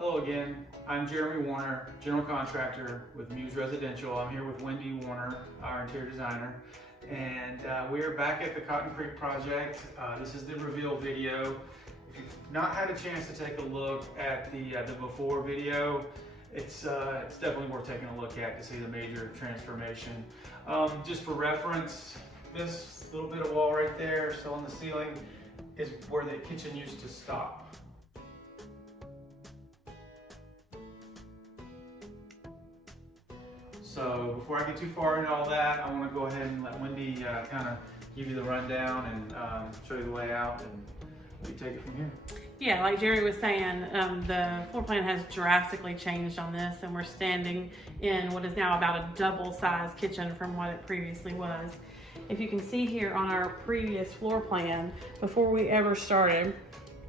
Hello again, I'm Jeremy Warner, general contractor with MUSE Residential. I'm here with Wendy Warner, our interior designer, and we are back at the Cotton Creek project. This is the reveal video. If you've not had a chance to take a look at the before video, it's definitely worth taking a look at to see the major transformation. Just for reference, this little bit of wall right there, still on the ceiling, is where the kitchen used to stop. So before I get too far into all that, I want to go ahead and let Wendy kind of give you the rundown and show you the layout, and we take it from here. Yeah, like Jerry was saying, the floor plan has drastically changed on this, and we're standing in what is now about a double-sized kitchen from what it previously was. If you can see here on our previous floor plan, before we ever started,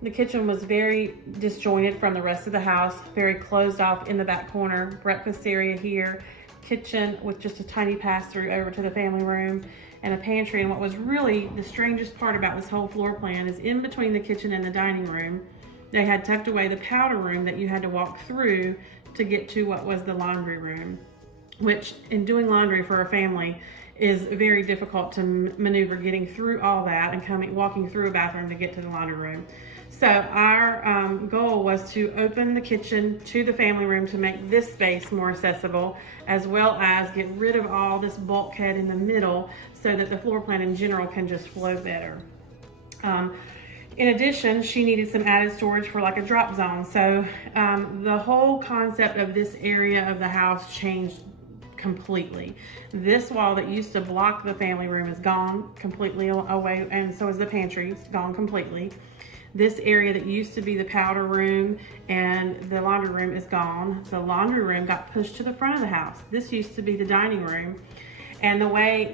the kitchen was very disjointed from the rest of the house, very closed off in the back corner, breakfast area here, kitchen with just a tiny pass-through over to the family room, and a pantry. And what was really the strangest part about this whole floor plan is in between the kitchen and the dining room, they had tucked away the powder room that you had to walk through to get to what was the laundry room, which in doing laundry for a family is very difficult to maneuver, getting through all that and walking through a bathroom to get to the laundry room. So our goal was to open the kitchen to the family room to make this space more accessible, as well as get rid of all this bulkhead in the middle so that the floor plan in general can just flow better. In addition, she needed some added storage for like a drop zone. So the whole concept of this area of the house changed completely. This wall that used to block the family room is gone completely away, and so is the pantry, it's gone completely. This area that used to be the powder room and the laundry room is gone. The laundry room got pushed to the front of the house. This used to be the dining room. And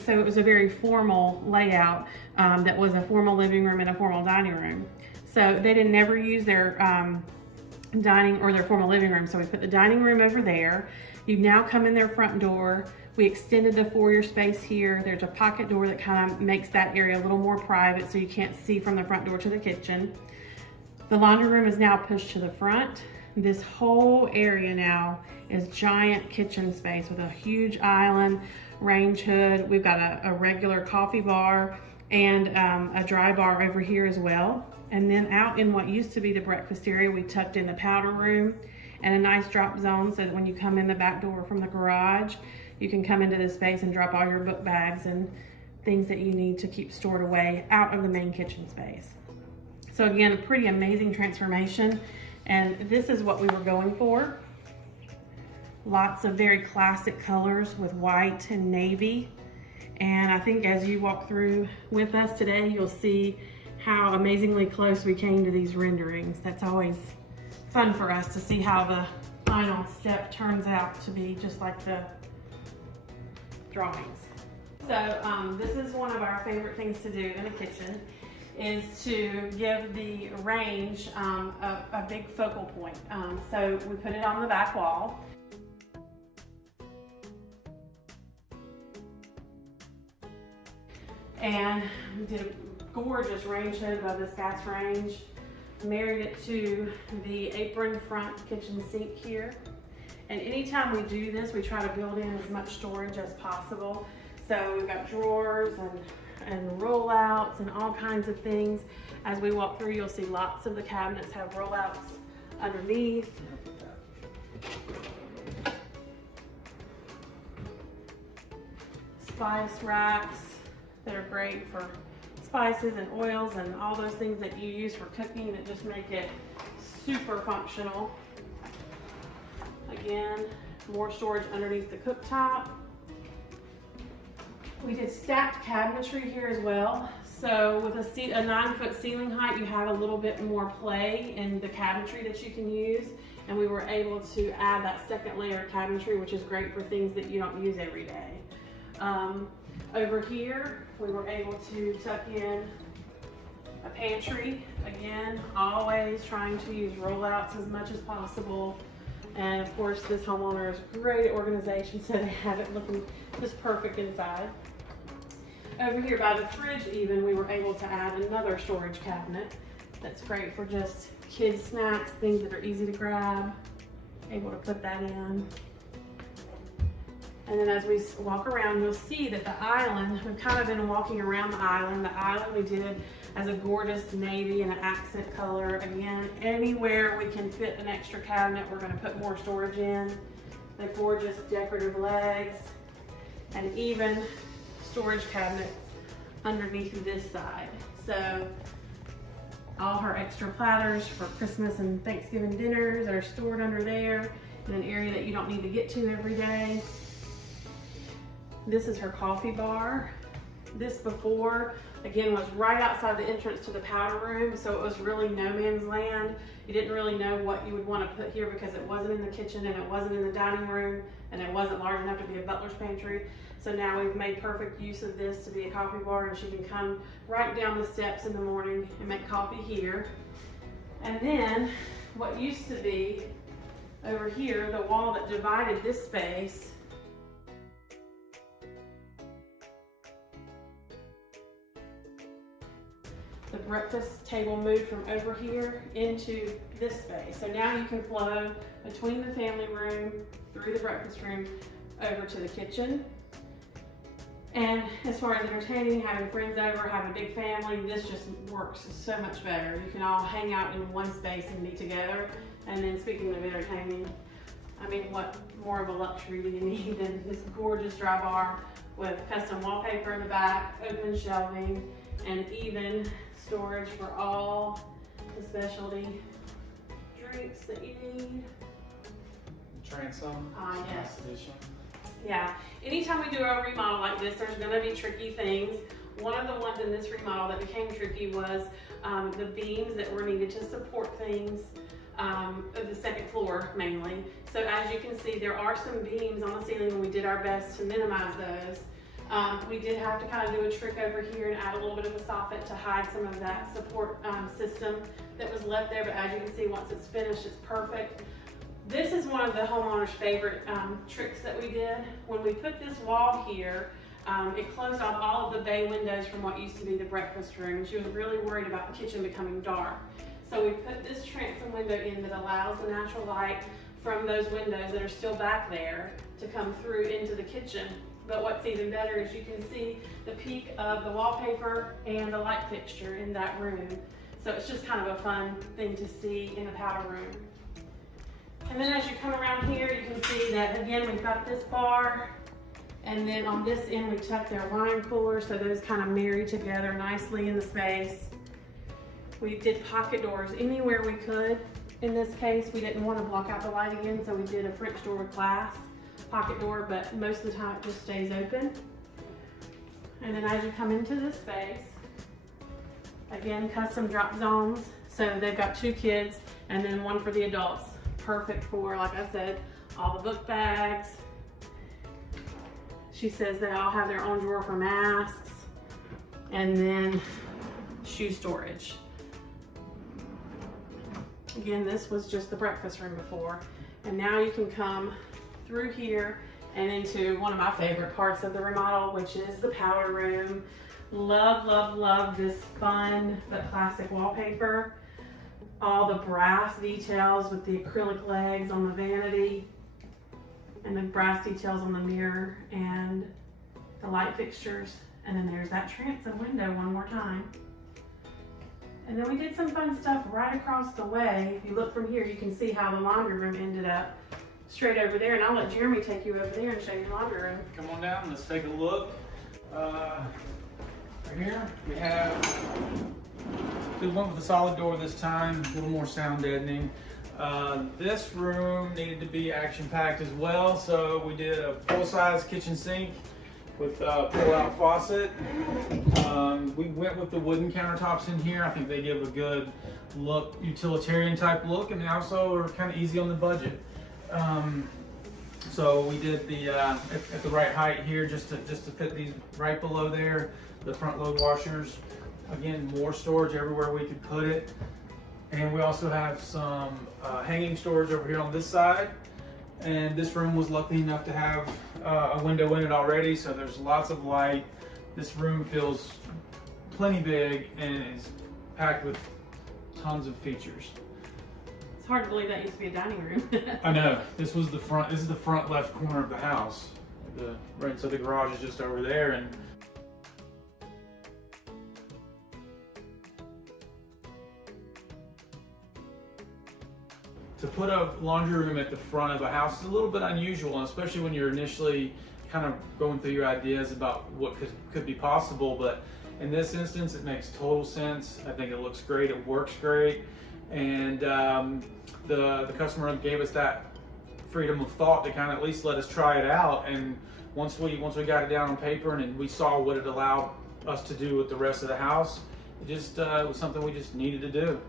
so it was a very formal layout that was a formal living room and a formal dining room. So they didn't never use their dining or their formal living room. So we put the dining room over there. You now come in their front door. We extended the foyer space here. There's a pocket door that kind of makes that area a little more private so you can't see from the front door to the kitchen. The laundry room is now pushed to the front. This whole area now is giant kitchen space with a huge island, range hood. We've got a regular coffee bar and a dry bar over here as well. And then out in what used to be the breakfast area, we tucked in the powder room and a nice drop zone so that when you come in the back door from the garage, you can come into this space and drop all your book bags and things that you need to keep stored away out of the main kitchen space. So again, a pretty amazing transformation, and this is what we were going for. Lots of very classic colors with white and navy. And I think as you walk through with us today, you'll see how amazingly close we came to these renderings. That's always fun for us to see how the final step turns out to be just like the drawings. So this is one of our favorite things to do in a kitchen, is to give the range a big focal point. So we put it on the back wall. And we did a gorgeous range hood above this gas range. Married it to the apron front kitchen sink here. And anytime we do this, we try to build in as much storage as possible. So we've got drawers and rollouts and all kinds of things. As we walk through, you'll see lots of the cabinets have rollouts underneath. Spice racks that are great for spices and oils and all those things that you use for cooking that just make it super functional. Again, more storage underneath the cooktop. We did stacked cabinetry here as well. So with a 9-foot ceiling height, you have a little bit more play in the cabinetry that you can use. And we were able to add that second layer of cabinetry, which is great for things that you don't use every day. Over here, we were able to tuck in a pantry. Again, always trying to use rollouts as much as possible. And of course, this homeowner is great at organization, so they have it looking just perfect inside. Over here by the fridge even, we were able to add another storage cabinet. That's great for just kids snacks, things that are easy to grab. Able to put that in. And then as we walk around, you'll see that the island, we've kind of been walking around the island. The island we did as a gorgeous navy and an accent color. Again, anywhere we can fit an extra cabinet, we're gonna put more storage in. The gorgeous decorative legs, and even storage cabinets underneath this side. So all her extra platters for Christmas and Thanksgiving dinners are stored under there in an area that you don't need to get to every day. This is her coffee bar. This before, again, was right outside the entrance to the powder room, so it was really no man's land. You didn't really know what you would want to put here because it wasn't in the kitchen and it wasn't in the dining room and it wasn't large enough to be a butler's pantry. So now we've made perfect use of this to be a coffee bar, and she can come right down the steps in the morning and make coffee here. And then what used to be over here, the wall that divided this space, the breakfast table moved from over here into this space. So now you can flow between the family room, through the breakfast room, over to the kitchen. And as far as entertaining, having friends over, having a big family, this just works so much better. You can all hang out in one space and be together. And then speaking of entertaining, I mean, what more of a luxury do you need than this gorgeous dry bar with custom wallpaper in the back, open shelving, and even storage for all the specialty drinks that you need. Transom. Yes. Edition. Yeah. Anytime we do a remodel like this, there's going to be tricky things. One of the ones in this remodel that became tricky was the beams that were needed to support things of the second floor mainly. So as you can see, there are some beams on the ceiling, and we did our best to minimize those. We did have to kind of do a trick over here and add a little bit of a soffit to hide some of that support system that was left there, but as you can see, once it's finished, it's perfect. This is one of the homeowner's favorite tricks that we did. When we put this wall here, it closed off all of the bay windows from what used to be the breakfast room, and she was really worried about the kitchen becoming dark. So we put this transom window in that allows the natural light from those windows that are still back there to come through into the kitchen. But what's even better is you can see the peak of the wallpaper and the light fixture in that room. So it's just kind of a fun thing to see in the powder room. And then as you come around here, you can see that again, we've got this bar, and then on this end, we tucked their wine cooler, so those kind of marry together nicely in the space. We did pocket doors anywhere we could. In this case, we didn't want to block out the light again, so we did a French door with glass pocket door, but most of the time it just stays open. And then as you come into this space, again, custom drop zones. So they've got 2 kids and then one for the adults. Perfect for, like I said, all the book bags. She says they all have their own drawer for masks, and then shoe storage. Again, this was just the breakfast room before, and now you can come through here and into one of my favorite parts of the remodel, which is the powder room. Love, love, love this fun but classic wallpaper. All the brass details with the acrylic legs on the vanity, and the brass details on the mirror and the light fixtures. And then there's that transom window one more time. And then we did some fun stuff right across the way. If you look from here, you can see how the laundry room ended up straight over there. And I'll let Jeremy take you over there and show you the laundry room. Come on down, let's take a look. Right here, we have we went with the solid door this time, a little more sound deadening. This room needed to be action-packed as well, so we did a full-size kitchen sink with a pull-out faucet. We went with the wooden countertops in here. I think they give a good look, utilitarian type look, and they also are kind of easy on the budget. So we did the at the right height here, just to fit these right below there, the front load washers. Again, more storage everywhere we could put it. And we also have some hanging storage over here on this side. And this room was lucky enough to have a window in it already, so there's lots of light. This room feels plenty big and is packed with tons of features. It's hard to believe that used to be a dining room. I know. This was the front. This is the front left corner of the house. So the garage is just over there, and to put a laundry room at the front of a house is a little bit unusual, and especially when you're initially kind of going through your ideas about what could be possible. But in this instance, it makes total sense. I think it looks great. It works great, and the customer gave us that freedom of thought to kind of at least let us try it out. And once we got it down on paper and we saw what it allowed us to do with the rest of the house, it was something we just needed to do.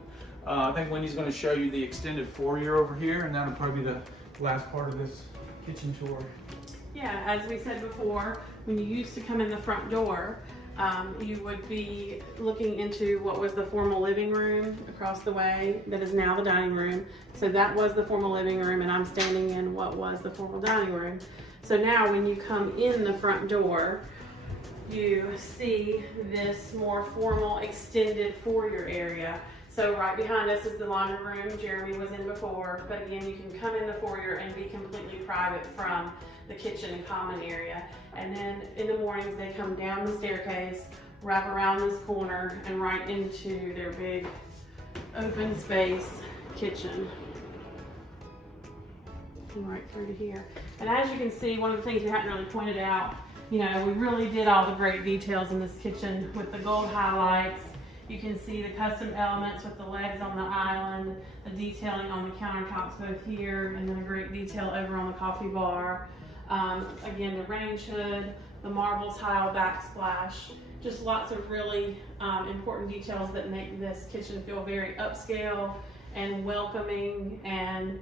I think Wendy's going to show you the extended foyer over here, and that'll probably be the last part of this kitchen tour. Yeah, as we said before, when you used to come in the front door, you would be looking into what was the formal living room across the way that is now the dining room. So that was the formal living room, and I'm standing in what was the formal dining room. So now when you come in the front door, you see this more formal extended foyer area. So right behind us is the laundry room Jeremy was in before, but again, you can come in the foyer and be completely private from the kitchen and common area. And then in the mornings, they come down the staircase, wrap around this corner, and right into their big open space kitchen. And right through to here. And as you can see, one of the things we hadn't really pointed out, we really did all the great details in this kitchen with the gold highlights. You can see the custom elements with the legs on the island, the detailing on the countertops both here, and then a great detail over on the coffee bar. Again, the range hood, the marble tile backsplash, just lots of really important details that make this kitchen feel very upscale and welcoming, and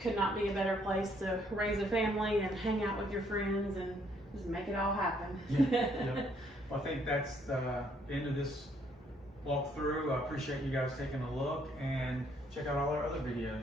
could not be a better place to raise a family and hang out with your friends and just make it all happen. Yeah. Well, I think that's the end of this walkthrough. I appreciate you guys taking a look, and check out all our other videos.